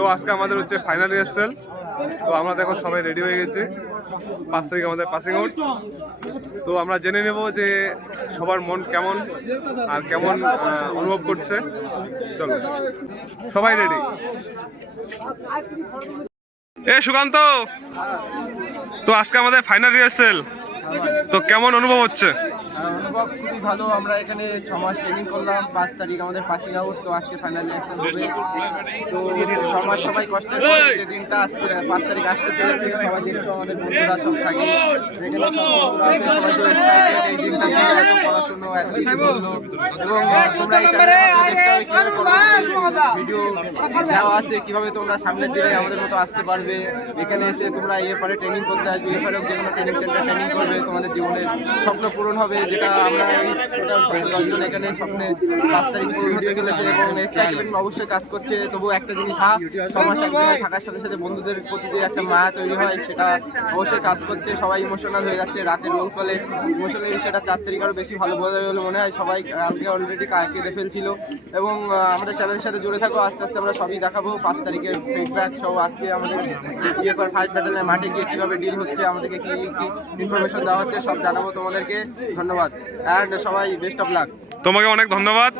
তো আজকে আমাদের হচ্ছে ফাইনাল রিহার্সাল তো আমরা দেখো সবাই রেডি হয়ে গেছি। পাঁচ তারিখ আমাদের পাসিং আউট তো আমরা জেনে নেব যে সবার মন কেমন আর কেমন অনুভব করছে। চলো, সবাই রেডি এ সুকান্ত, তো আজকে আমাদের ফাইনাল রিহার্সাল তো কেমন অনুভব হচ্ছে? অনুভব খুবই ভালো। আমরা এখানে ছ মাস ট্রেনিং করলাম। পাঁচ তারিখ আমাদের পাসিং আউট তো আজকে ফাইনাল রিয়াকশন হবে। তো ছ মাস সবাই কষ্ট করে যে দিনটা আসতে পাঁচ তারিখ আসতে চলেছে, সবাই দিন আমাদের বন্ধুরা সব থাকে। এই দিনটা এত পড়াশুনো এত কিছু বলল এবং তোমরা এই চ্যানেলে দেখতে হবে কীভাবে ভিডিও দেওয়া আছে কীভাবে তোমরা সামনের দিনে আমাদের মতো আসতে পারবে। এখানে এসে তোমরা এরপরে ট্রেনিং করতে আসবে এরপরে যে কোনো ট্রেনিং সেন্টার ট্রেনিং করবে। তোমাদের জীবনের স্বপ্ন পূরণ হবে যেটা আমরা এই দশজন এখানে স্বপ্নে পাঁচ তারিখ হতে চলেছে এবং এক্সাইটমেন্ট অবশ্যই কাজ করছে। তবু একটা জিনিস হা এক থাকার সাথে সাথে বন্ধুদের প্রতি যে একটা মায়া তৈরি হয় সেটা অবশ্যই কাজ করছে। সবাই ইমোশনাল হয়ে যাচ্ছে। রাতে রোল কলে ইমোশনালি সেটা চার তারিখ আরও বেশি ভালো বোঝা যাবে বলে মনে হয়। সবাই কালকে অলরেডি কেঁদে ফেলছিল। এবং আমাদের চ্যানেলের সাথে জুড়ে থাকো। আস্তে আস্তে আমরা সবই দেখাবো। পাঁচ তারিখের ফিডব্যাক সব আজকে আমাদের ইয়ে পর ফার্স্ট ব্যাটেলের মাঠে গিয়ে কীভাবে ডিল হচ্ছে আমাদেরকে কী কী ইনফরমেশন দেওয়া হচ্ছে সব জানাব তোমাদেরকে। ধন্যবাদ। অ্যান্ড সবাই বেস্ট অফ লাক তোমাকে অনেক ধন্যবাদ।